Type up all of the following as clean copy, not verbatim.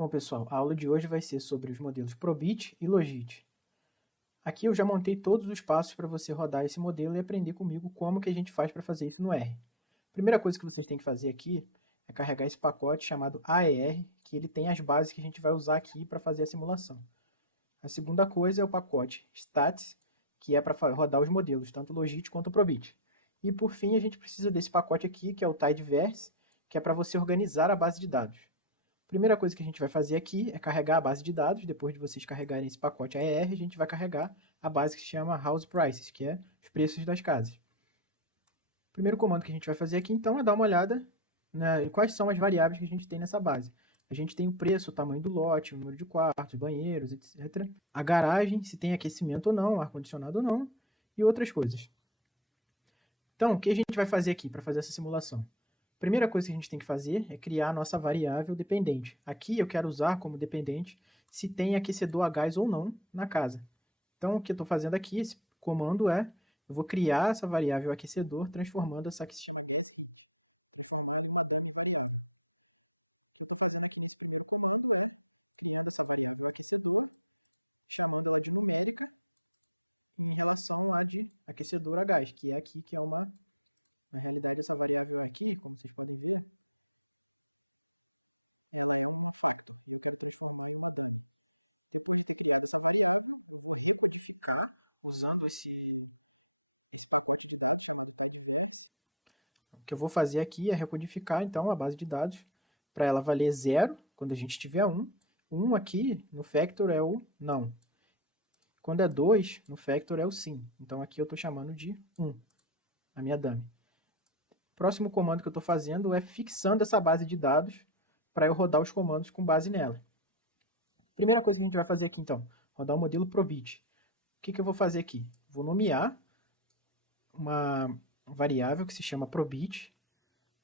Bom, pessoal, a aula de hoje vai ser sobre os modelos Probit e Logit. Aqui eu já montei todos os passos para você rodar esse modelo e aprender comigo como que a gente faz para fazer isso no R. Primeira coisa que vocês têm que fazer aqui é carregar esse pacote chamado AER, que ele tem as bases que a gente vai usar aqui para fazer a simulação. A segunda coisa é o pacote Stats, que é para rodar os modelos, tanto Logit quanto Probit. E por fim, a gente precisa desse pacote aqui, que é o Tidyverse, que é para você organizar a base de dados. Primeira coisa que a gente vai fazer aqui é carregar a base de dados. Depois de vocês carregarem esse pacote AER, a gente vai carregar a base que se chama House Prices, que é os preços das casas. O primeiro comando que a gente vai fazer aqui, então, é dar uma olhada em quais são as variáveis que a gente tem nessa base. A gente tem o preço, o tamanho do lote, o número de quartos, banheiros, etc. A garagem, se tem aquecimento ou não, ar-condicionado ou não, e outras coisas. Então, o que a gente vai fazer aqui para fazer essa simulação? Primeira coisa que a gente tem que fazer é criar a nossa variável dependente. Aqui eu quero usar como dependente se tem aquecedor a gás ou não na casa. Então, o que eu estou fazendo aqui, esse comando é, eu vou criar essa variável aquecedor, transformando essa aquecedor. Usando esse. O que eu vou fazer aqui é recodificar então a base de dados para ela valer 0 quando a gente tiver 1. 1 aqui no factor é o não. Quando é 2, no factor é o sim. Então aqui eu estou chamando de 1, a minha dummy. O próximo comando que eu estou fazendo é fixando essa base de dados para eu rodar os comandos com base nela. Primeira coisa que a gente vai fazer aqui então, rodar o modelo Probit. O que eu vou fazer aqui? Vou nomear uma variável que se chama Probit,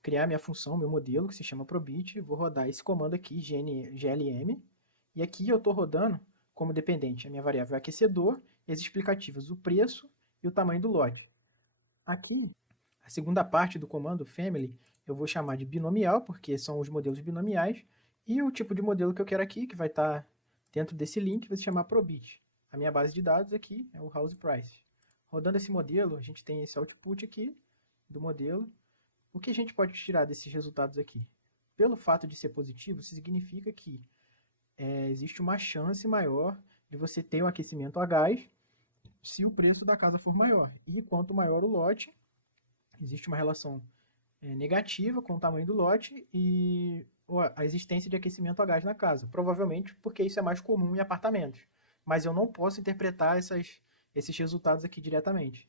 criar minha função, meu modelo que se chama Probit, vou rodar esse comando aqui, glm, e aqui eu estou rodando como dependente a minha variável aquecedor e as explicativas, o preço e o tamanho do lote. Aqui, a segunda parte do comando family, eu vou chamar de binomial, porque são os modelos binomiais, e o tipo de modelo que eu quero aqui, que vai estar dentro desse link, vai se chamar Probit. A minha base de dados aqui é o House Price. Rodando esse modelo, a gente tem esse output aqui do modelo. O que a gente pode tirar desses resultados aqui? Pelo fato de ser positivo, isso significa que existe uma chance maior de você ter um aquecimento a gás se o preço da casa for maior. E quanto maior o lote, existe uma relação negativa com o tamanho do lote e a existência de aquecimento a gás na casa. Provavelmente porque isso é mais comum em apartamentos. Mas eu não posso interpretar esses resultados aqui diretamente.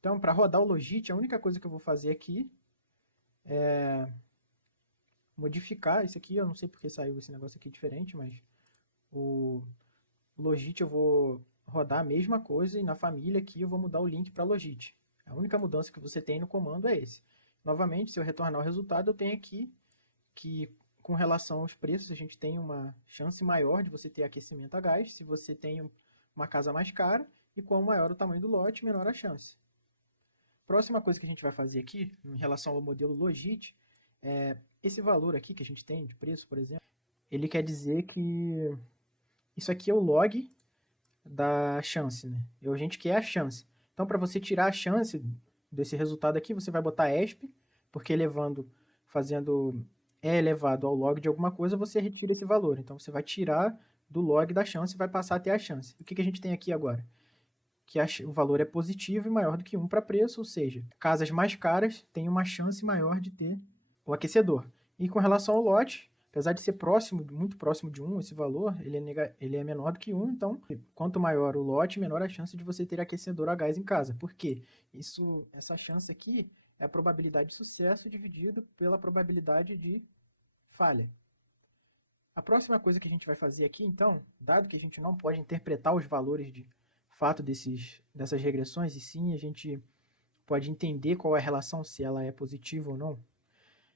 Então, para rodar o Logit, a única coisa que eu vou fazer aqui é modificar isso aqui. Eu não sei porque saiu esse negócio aqui diferente, mas o Logit eu vou rodar a mesma coisa e na família aqui eu vou mudar o link para Logit. A única mudança que você tem no comando é esse. Novamente, se eu retornar o resultado, eu tenho aqui que com relação aos preços, a gente tem uma chance maior de você ter aquecimento a gás se você tem uma casa mais cara e quanto maior o tamanho do lote, menor a chance. Próxima coisa que a gente vai fazer aqui, em relação ao modelo Logit, é esse valor aqui que a gente tem de preço, por exemplo, ele quer dizer que isso aqui é o log da chance, né? E a gente quer a chance. Então, para você tirar a chance desse resultado aqui, você vai botar ESP, porque fazendo elevado ao log de alguma coisa, você retira esse valor. Então, você vai tirar do log da chance e vai passar a ter a chance. O que a gente tem aqui agora? Que o valor é positivo e maior do que 1 para preço, ou seja, casas mais caras têm uma chance maior de ter o aquecedor. E com relação ao lote, apesar de ser próximo, muito próximo de 1, esse valor, ele é menor do que 1, então quanto maior o lote, menor a chance de você ter aquecedor a gás em casa. Por quê? Essa chance aqui é a probabilidade de sucesso dividido pela probabilidade de falha. A próxima coisa que a gente vai fazer aqui, então, dado que a gente não pode interpretar os valores de fato dessas regressões, e sim a gente pode entender qual é a relação, se ela é positiva ou não,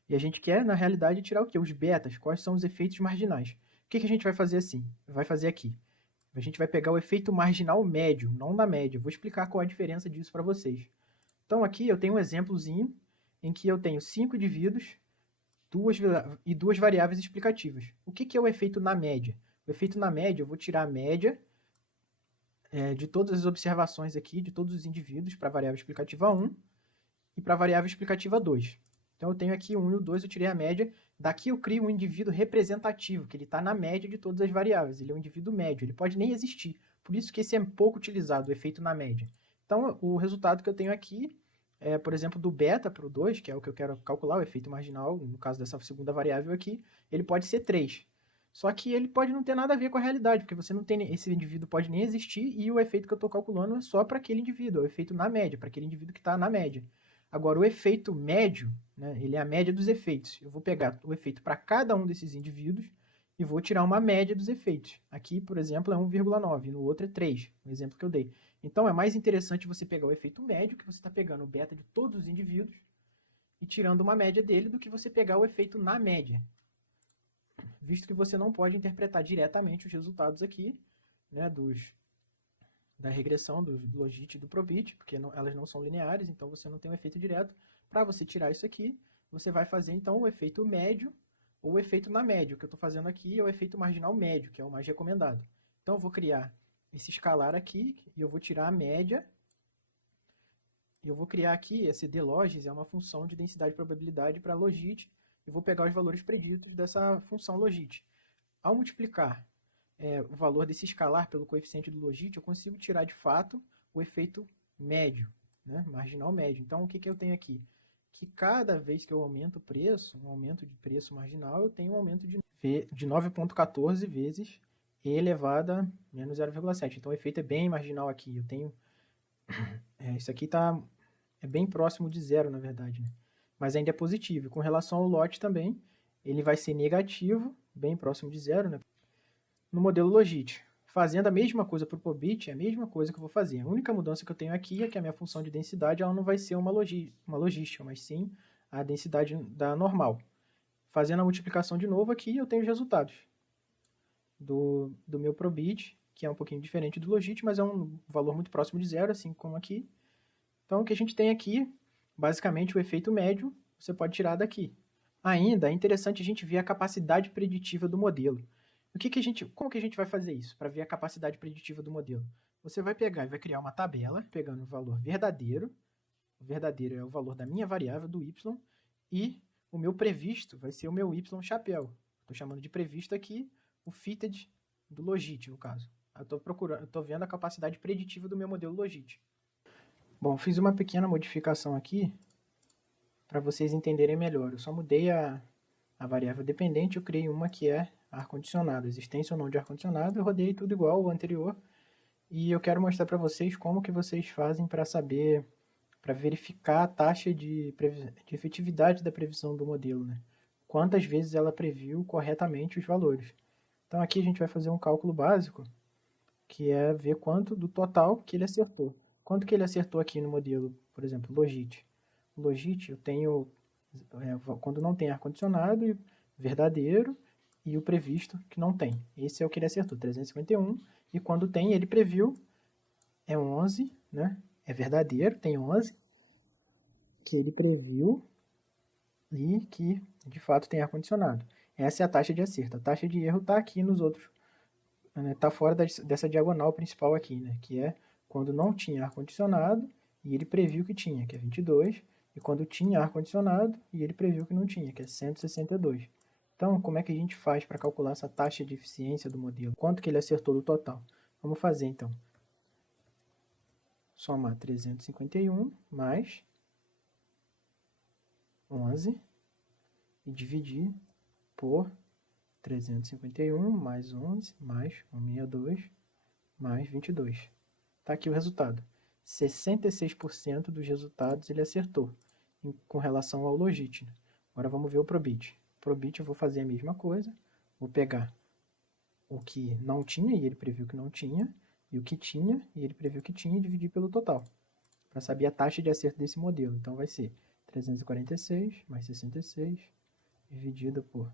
e a gente quer, na realidade, tirar o quê? Os betas, quais são os efeitos marginais. O que a gente vai fazer assim? Vai fazer aqui. A gente vai pegar o efeito marginal médio, não da média. Vou explicar qual é a diferença disso para vocês. Então aqui eu tenho um exemplozinho em que eu tenho 5 indivíduos duas variáveis explicativas. O que é o efeito na média? O efeito na média, eu vou tirar a média de todas as observações aqui, de todos os indivíduos, para a variável explicativa 1 e para a variável explicativa 2. Então, eu tenho aqui o 1 e o 2, eu tirei a média. Daqui eu crio um indivíduo representativo, que ele está na média de todas as variáveis. Ele é um indivíduo médio, ele pode nem existir. Por isso que esse é pouco utilizado, o efeito na média. Então, o resultado que eu tenho aqui é, por exemplo, do beta para o 2, que é o que eu quero calcular, o efeito marginal, no caso dessa segunda variável aqui, ele pode ser 3. Só que ele pode não ter nada a ver com a realidade, porque você não tem, esse indivíduo pode nem existir e o efeito que eu estou calculando é só para aquele indivíduo, é o efeito na média, para aquele indivíduo que está na média. Agora, o efeito médio, né, ele é a média dos efeitos. Eu vou pegar o efeito para cada um desses indivíduos e vou tirar uma média dos efeitos. Aqui, por exemplo, é 1,9, no outro é 3, no exemplo que eu dei. Então, é mais interessante você pegar o efeito médio, que você está pegando o beta de todos os indivíduos e tirando uma média dele, do que você pegar o efeito na média. Visto que você não pode interpretar diretamente os resultados aqui, né, da regressão do logit e do probit, porque elas não são lineares, então você não tem um efeito direto. Para você tirar isso aqui, você vai fazer então o efeito médio ou o efeito na média. O que eu estou fazendo aqui é o efeito marginal médio, que é o mais recomendado. Então eu vou criar esse escalar aqui e eu vou tirar a média. E eu vou criar aqui, esse dlogis é uma função de densidade de probabilidade para logit, e vou pegar os valores preditos dessa função logit. Ao multiplicar o valor desse escalar pelo coeficiente do logit, eu consigo tirar de fato o efeito médio, né? Marginal médio. Então, o que eu tenho aqui? Que cada vez que eu aumento o preço, um aumento de preço marginal, eu tenho um aumento de 9,14 vezes e elevado a menos 0,7. Então, o efeito é bem marginal aqui. Eu tenho... isso aqui é bem próximo de zero, na verdade, né? Mas ainda é positivo. Com relação ao lote também, ele vai ser negativo, bem próximo de zero, né? No modelo logit, fazendo a mesma coisa para o probit, é a mesma coisa que eu vou fazer. A única mudança que eu tenho aqui é que a minha função de densidade ela não vai ser uma logística, mas sim a densidade da normal. Fazendo a multiplicação de novo aqui, eu tenho os resultados do meu probit, que é um pouquinho diferente do logit, mas é um valor muito próximo de zero, assim como aqui. Então, o que a gente tem aqui, basicamente, o efeito médio, você pode tirar daqui. Ainda é interessante a gente ver a capacidade preditiva do modelo. Como que a gente vai fazer isso, para ver a capacidade preditiva do modelo? Você vai pegar e vai criar uma tabela, pegando o valor verdadeiro. O verdadeiro é o valor da minha variável, do y, e o meu previsto vai ser o meu y chapéu. Estou chamando de previsto aqui o fitted do logit, no caso. Eu estou vendo a capacidade preditiva do meu modelo logit. Bom, fiz uma pequena modificação aqui para vocês entenderem melhor. Eu só mudei a variável dependente, eu criei uma que é ar-condicionado, existência ou não de ar-condicionado, eu rodei tudo igual ao anterior. E eu quero mostrar para vocês como que vocês fazem para saber, para verificar a taxa de efetividade da previsão do modelo, né? Quantas vezes ela previu corretamente os valores. Então aqui a gente vai fazer um cálculo básico, que é ver quanto do total que ele acertou. Quanto que ele acertou aqui no modelo, por exemplo, logit. O logit eu tenho, quando não tem ar-condicionado, verdadeiro, e o previsto que não tem. Esse é o que ele acertou, 351, e quando tem, ele previu, é 11, né? É verdadeiro, tem 11, que ele previu e que, de fato, tem ar-condicionado. Essa é a taxa de acerto. A taxa de erro está aqui nos outros, está fora dessa diagonal principal aqui, né? Que é quando não tinha ar-condicionado e ele previu que tinha, que é 22, e quando tinha ar-condicionado e ele previu que não tinha, que é 162. Então, como é que a gente faz para calcular essa taxa de eficiência do modelo? Quanto que ele acertou do total? Vamos fazer, então. Somar 351 mais 11 e dividir por 351 mais 11 mais 162 mais 22. Está aqui o resultado. 66% dos resultados ele acertou com relação ao logit. Agora vamos ver o probit. Probit eu vou fazer a mesma coisa. Vou pegar o que não tinha e ele previu que não tinha, e o que tinha e ele previu que tinha, e dividir pelo total, para saber a taxa de acerto desse modelo. Então vai ser 346 mais 66 dividido por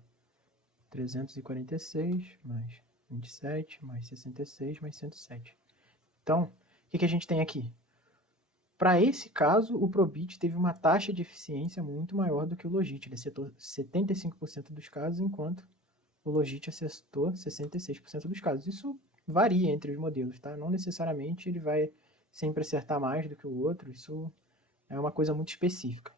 346 mais 27 mais 66 mais 107. Então, o que a gente tem aqui? Para esse caso, o Probit teve uma taxa de eficiência muito maior do que o Logit. Ele acertou 75% dos casos, enquanto o Logit acertou 66% dos casos. Isso varia entre os modelos, tá? Não necessariamente ele vai sempre acertar mais do que o outro, isso é uma coisa muito específica.